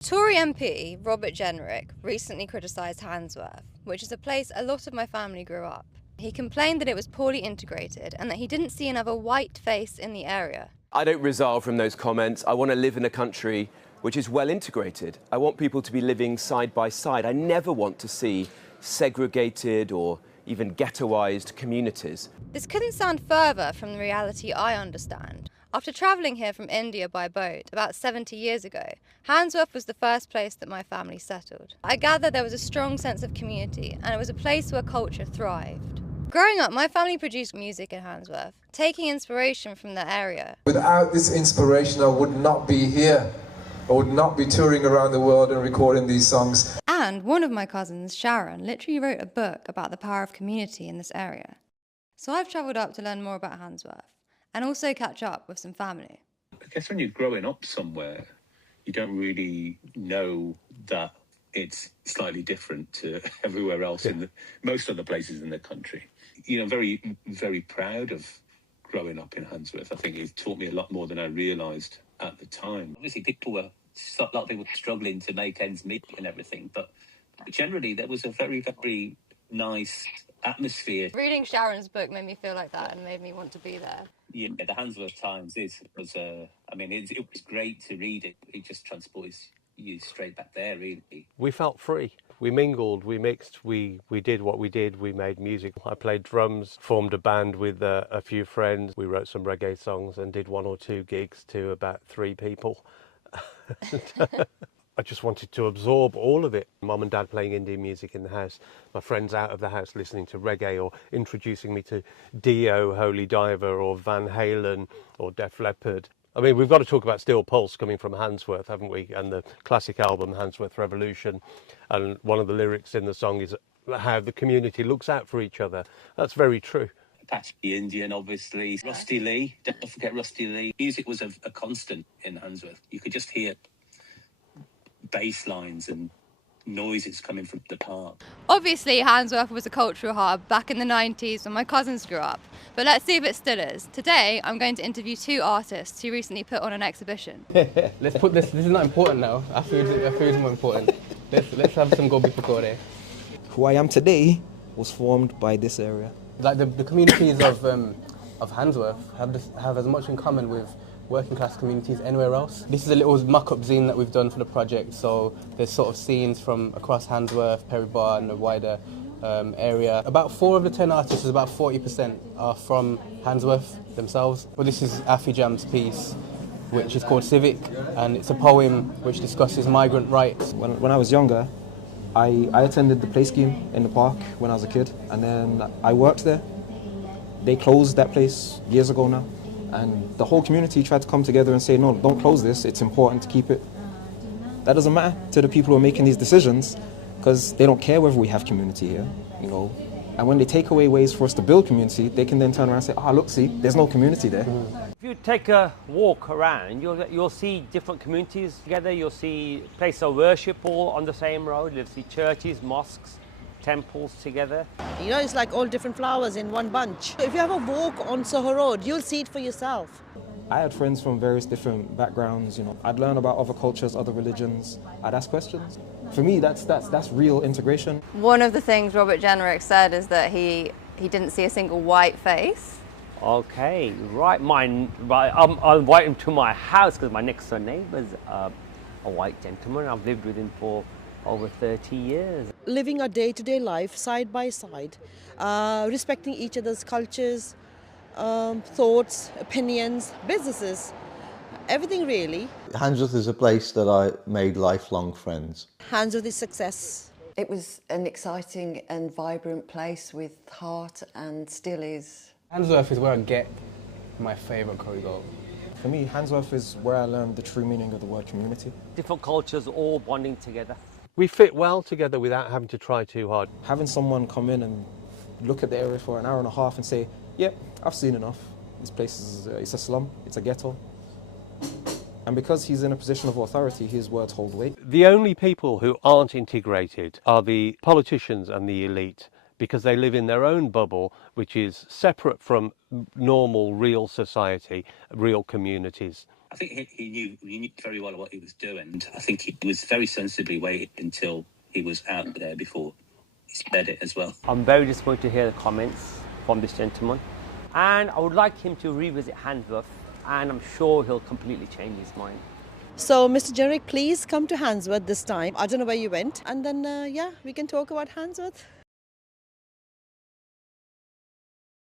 Tory MP Robert Jenrick recently criticised Handsworth, which is a place a lot of my family grew up. He complained that it was poorly integrated and that he didn't see another white face in the area. I don't resile from those comments. I want to live in a country which is well integrated. I want people to be living side by side. I never want to see segregated or even ghettoised communities. This couldn't sound further from the reality I understand. After travelling here from India by boat about 70 years ago, Handsworth was the first place that my family settled. I gather there was a strong sense of community and it was a place where culture thrived. Growing up, my family produced music in Handsworth, taking inspiration from the area. Without this inspiration, I would not be here. I would not be touring around the world and recording these songs. And one of my cousins, Sharon, literally wrote a book about the power of community in this area. So I've travelled up to learn more about Handsworth and also catch up with some family. I guess when you're growing up somewhere, you don't really know that it's slightly different to everywhere else in most other places in the country. You know, very, very proud of growing up in Handsworth. I think it taught me a lot more than I realised at the time. Obviously, a lot of people were struggling to make ends meet and everything, but generally there was a very, very nice atmosphere. Reading Sharon's book made me feel like that and made me want to be there. Yeah, the Handsworth Times it was great to read it. It just transports you straight back there, really. We felt free. We mingled, we mixed, we did what we did. We made music. I played drums, formed a band with a few friends. We wrote some reggae songs and did 1 or 2 gigs to about 3 people. I just wanted to absorb all of it. Mum and Dad playing Indian music in the house, my friends out of the house listening to reggae or introducing me to Dio, Holy Diver or Van Halen or Def Leppard. I mean, we've got to talk about Steel Pulse coming from Handsworth, haven't we? And the classic album, Handsworth Revolution. And one of the lyrics in the song is how the community looks out for each other. That's very true. Apache Indian, obviously. Rusty Lee, don't forget Rusty Lee. Music was a constant in Handsworth. You could just hear bass lines and noises coming from the park. Obviously, Handsworth was a cultural hub back in the 90s when my cousins grew up, but let's see if it still is. Today, I'm going to interview 2 artists who recently put on an exhibition. Let's put this is not important now. Our food's more important. Let's have some gobi pakore. Who I am today was formed by this area. Like the communities of Handsworth have as much in common with working class communities anywhere else. This is a little mock-up zine that we've done for the project, so there's sort of scenes from across Handsworth, Perry Bar and the wider area. About 4 of the 10 artists, about 40% are from Handsworth themselves. Well, this is Afi Jam's piece, which is called Civic, and it's a poem which discusses migrant rights. When I was younger, I attended the play scheme in the park when I was a kid, and then I worked there. They closed that place years ago now. And the whole community tried to come together and say, no, don't close this, it's important to keep it. That doesn't matter to the people who are making these decisions, because they don't care whether we have community here, you know. And when they take away ways for us to build community, they can then turn around and say, look, see, there's no community there. If you take a walk around, you'll see different communities together. You'll see places of worship all on the same road. You'll see churches, mosques, temples together. You know, it's like all different flowers in one bunch. If you have a walk on Soho Road, you'll see it for yourself. I had friends from various different backgrounds, you know. I'd learn about other cultures, other religions. I'd ask questions. For me, that's real integration. One of the things Robert Jenrick said is that he didn't see a single white face. Okay, right. I'll invite him to my house because my next door neighbour's a white gentleman. I've lived with him for over 30 years. Living a day-to-day life side by side, respecting each other's cultures, thoughts, opinions, businesses, everything really. Handsworth is a place that I made lifelong friends. Handsworth is success. It was an exciting and vibrant place with heart and still is. Handsworth is where I get my favourite curry goat. For me, Handsworth is where I learned the true meaning of the word community. Different cultures all bonding together. We fit well together without having to try too hard. Having someone come in and look at the area for an hour and a half and say, yep, I've seen enough. This place is it's a slum, it's a ghetto. And because he's in a position of authority, his words hold weight. The only people who aren't integrated are the politicians and the elite, because they live in their own bubble, which is separate from normal, real society, real communities. I think he knew very well what he was doing. And I think he was very sensibly waited until he was out there before he said it as well. I'm very disappointed to hear the comments from this gentleman, and I would like him to revisit Handsworth, and I'm sure he'll completely change his mind. So, Mr. Jenrick, please come to Handsworth this time. I don't know where you went. And then, yeah, we can talk about Handsworth.